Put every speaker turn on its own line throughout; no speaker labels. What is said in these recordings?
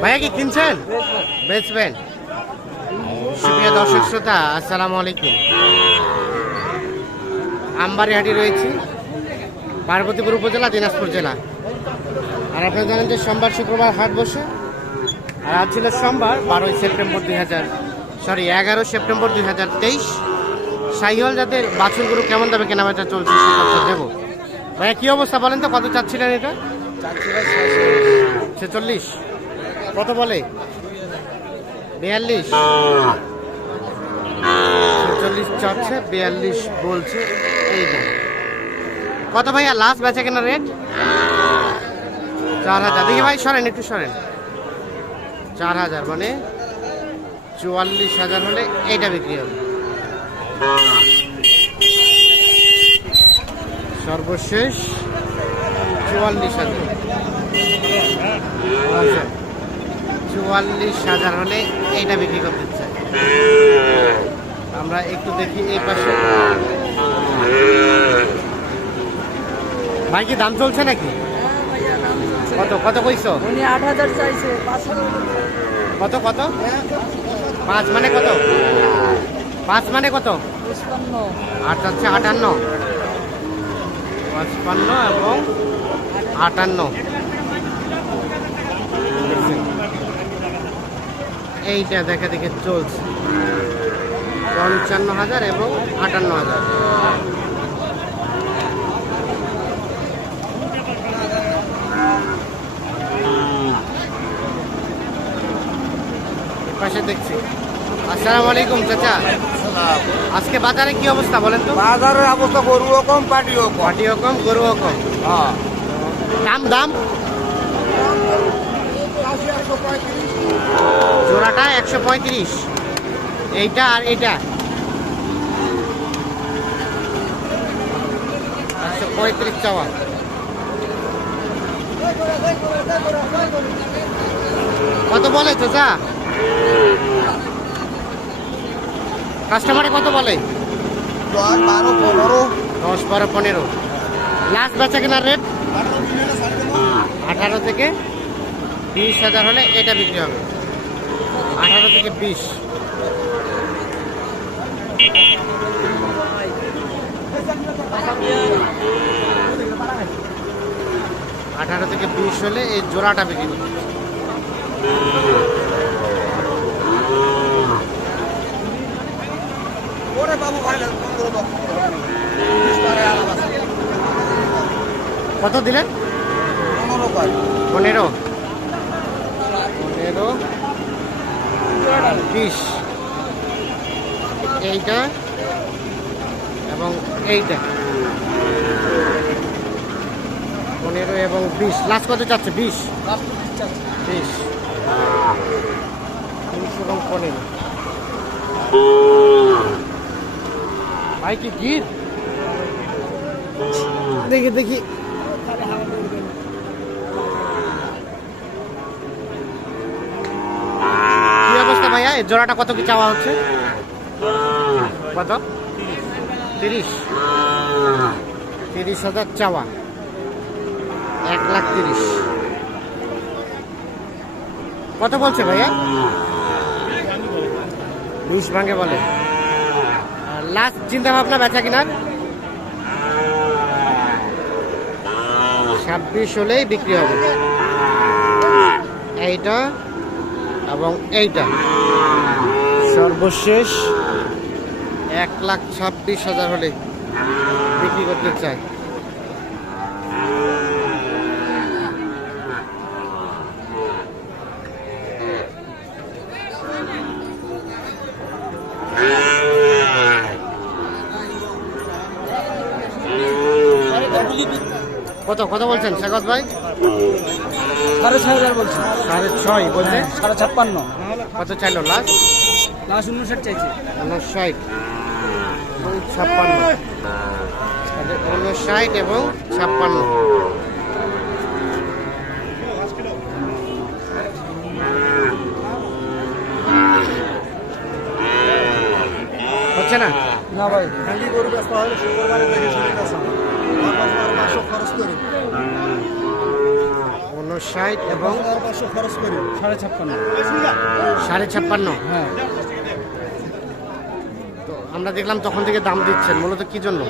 ভাইয়া কি কিনছেন? বেচবেন। সুপ্রিয় দর্শক শ্রোতা, আসসালামু আলাইকুম। আমবাড়িহাটি রয়েছি, পার্বতীপুর উপজেলা, দিনাজপুর জেলা। আর আপনারা জানেন যে সোমবার শুক্রবার হাট বসে। আর আজ ছিল সোমবার, বারোই সেপ্টেম্বর দুই হাজার, সরি, এগারো সেপ্টেম্বর দুই হাজার তেইশ। সাইহল যাদের বাছুরগুলো কেমন দামে কেনাবেচা চলছে সে তথ্য দেবো। ভাইয়া, কি অবস্থা বলেন তো, কত চাচ্ছিলেন এটা? ছেচল্লিশ। কত বলে? বিয়াল্লিশ। ছেচল্লিশ চাচ্ছে, বিয়াল্লিশ বলছে এইটা কত ভাইয়া? লাস্ট বেচা কেনা রেট চার হাজার। দেখি ভাই, সরেন, একটু সরেন। চার হাজার মানে চুয়াল্লিশ হাজার হলে এইটা বিক্রি হবে। সর্বশেষ চুয়াল্লিশ হাজার। চুয়াল্লিশ হাজার হলে এইটা বিক্রি করতে চাই আমরা একটু দেখি এই পাশে। ভাই কি দাম চলছে নাকি? কত কত কইছো?
উনি আট হাজার চাইছে
কত কত? পাঁচ মানে কত? পাঁচ মানে কত? আট হচ্ছে আটান্ন। পঁচপান্ন এবং আটান্ন। এইটা দেখা দেখে চলছে। পঞ্চান্ন হাজার এবং আটান্ন হাজার। পাশে দেখছি। আসসালামু আলাইকুম চাচা। আজকে বাজারে কি অবস্থা বলেন তো?
বাজারের অবস্থা গরুও কম পাটিও কম।
পাটিও কম গরুও কম।
হ্যাঁ।
দাম দাম? জোড়াটা একশো পঁয়ত্রিশ। এইটা আর এইটা একশো পঁয়ত্রিশ চাওয়া। কত বলে চাচা কাস্টমারে কত বলে?
দশ বারো পনেরো।
দশ বারো পনেরো। লাস্ট বেচা কেনার রেট? আঠারো থেকে বিশ হাজার হলে এটা বিক্রি হবে। আঠারো থেকে বিশ। আঠারো থেকে বিশ হলে এই জোড়াটা বিক্রি
ভাই
কত দিলেন?
পনেরো
পনেরো। পনেরো বিশ। এইটা এবং এইটা। পনেরো এবং বিশ। লাস্ট কত যাচ্ছে বিশ। বিশ। বিশ এবং পনেরো। ভাই কি গির? দেখি দেখি কি অবস্থা ভাইয়া এই জোড়াটা কত কি চাওয়া হচ্ছে? কত? তিরিশ। তিরিশ হাজার চাওয়া। এক লাখ তিরিশ। কত বলছে ভাইয়া? বিশ ভাঙে বলে। লাস্ট চিন্তা ভাবনা বেচা কিনার? ছাব্বিশ হলেই বিক্রি হবে। এইটা এবং এইটা। সর্বশেষ এক লাখ ছাব্বিশ হাজার হলে বিক্রি করতে চাই কত কত বলছেন শেখত ভাই?
সাড়ে ছয় হাজার বলছে।
সাড়ে ছয় বলছেন
সাড়ে ছাপ্পান্ন।
কত চাইলো লাস্ট?
লাস্ট উনষাট চাইছে।
উনষাট। এবং ছাপ্পান্ন। উনষাট এবং ছাপ্পান্ন। হচ্ছে না?
না ভাই।
খালি গরু ব্যস্ত হলে শুক্রবারে দেখে শুনে গেছে। খরচ করে।
উনষাট এবং
খরচ করি।
সাড়ে ছাপ্পান্ন।
সাড়ে ছাপ্পান্ন।
হ্যাঁ।
আমরা দেখলাম তখন থেকে দাম দিচ্ছেন মূলত কি জন্য?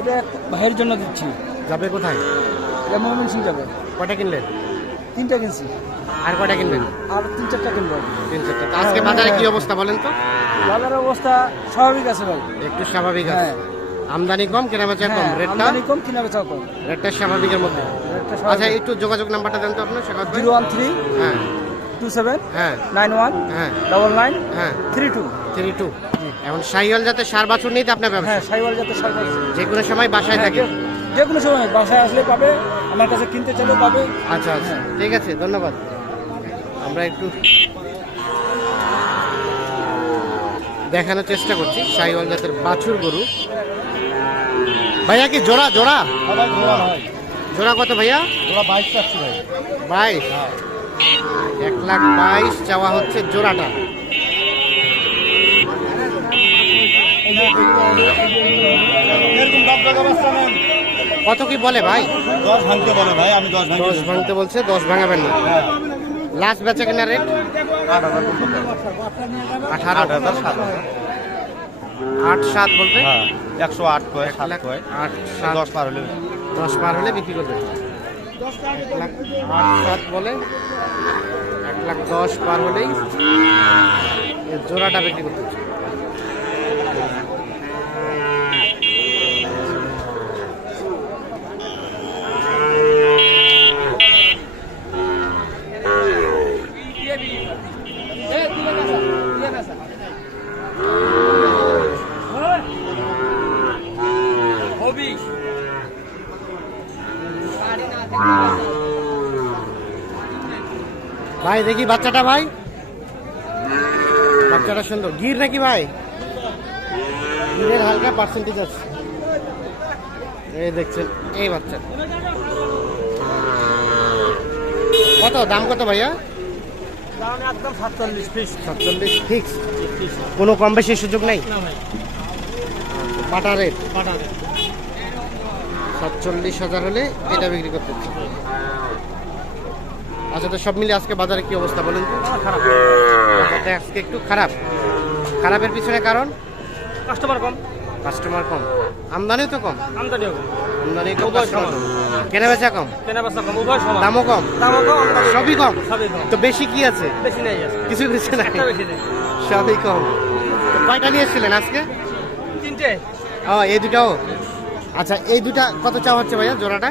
এটা ভাইয়ের জন্য দিচ্ছি।
যাবে কোথায়?
এটা সিং যাবে।
কয়টা কিনলেন?
তিনটা কিনছি।
আর কটা কিনবেন?
আর তিন চারটা কিনবো।
তিন চারটা। তো আজকে বাজারে কি অবস্থা বলেন তো?
বাজারের অবস্থা স্বাভাবিক আছে ভাই।
একটু স্বাভাবিক আছে।
হ্যাঁ।
আমদানি কম কেনা বেচা কম
হ্যাঁ,
রেটটা?
আমদানি কম কিনা বেচাও কম।
রেটটা স্বাভাবিকের মধ্যে। আচ্ছা একটু যোগাযোগ নাম্বারটা দেন তো আপনার সাকাত ভাই
জিরো ওয়ান থ্রি
হ্যাঁ।
টু সেভেন
হ্যাঁ।
নাইন ওয়ান
হ্যাঁ।
ডবল নাইন
হ্যাঁ।
Three two.
Three two. এখন সাইওয়াল যাতে সার বাছুর নেই তো আপনার ব্যবসা?
হ্যাঁ সাইওয়াল যাতে সরকার
যে কোনো সময় বাসায় থাকে।
যে কোনো সময় বাসায় আসলে পাবে আমার কাছে কিনতে চাইলেও পাবে।
আচ্ছা আচ্ছা। ঠিক আছে ধন্যবাদ। আমরা একটু দেখানোর চেষ্টা করছি সাইওয়াল জাতের বাছুর গরু। ভাইয়া কি জোড়া জোড়া? জোড়া কত ভাইয়া?
জোড়া বাইশ চাচ্ছি ভাই।
বাইশ। এক লাখ বাইশ চাওয়া হচ্ছে জোড়াটা। কত কি বলে ভাই?
দশ ভাঙতে বলে ভাই আমি দশ
দশ ভাঙতে বলছে দশ ভাঙাবেন না। লাস্ট বেচা কেনা রেট আঠারো।
হাজার সাত
আট সাত বলতে?
হ্যাঁ একশো আট কয় সাত কয়।
আট সাত
দশ পার হলে
দশ পার হলে বিক্রি করবে। এক লাখ আট সাত বলে। এক লাখ দশ পার হলেই জোড়াটা বিক্রি করতে হচ্ছে। ভাই দেখি বাচ্চাটা ভাই। বাচ্চাটা সুন্দর। গির নাকি ভাই? গিরের হালকা পার্সেন্টেজ আছে। এই দেখছেন এই বাচ্চা। কত দাম কত ভাইয়া?
সাতচল্লিশ
ফিক্স কোনো কম বেশি সুযোগ নেই? পাটা রেট সাতচল্লিশ হাজার হলে এটা বিক্রি করতে। আচ্ছা তো সব মিলে আজকে বাজারে কি অবস্থা বলেন? তো আজকে একটু খারাপ। খারাপের পিছনে কারণ?
কাস্টমার কম।
কাস্টমার কম। আমদানিও তো কম।
আমদানিও কম।
আমদানি কম। কেনা বেচা কম?
কেনা বেচা কম উভয় সমান।
দামও কম।
দামও কম
সবই কম?
সবই কম।
তো বেশি কি আছে?
বেশি নেই আছে।
কিছু বেশি নাই?
একটা বেশি নেই।
সবই কম। কয়টা নিয়ে এসেছিলেন আজকে?
তিনটে।
ও এই দুটাও? আচ্ছা এই দুটা কত চাওয়া হচ্ছে ভাইয়া জোড়াটা?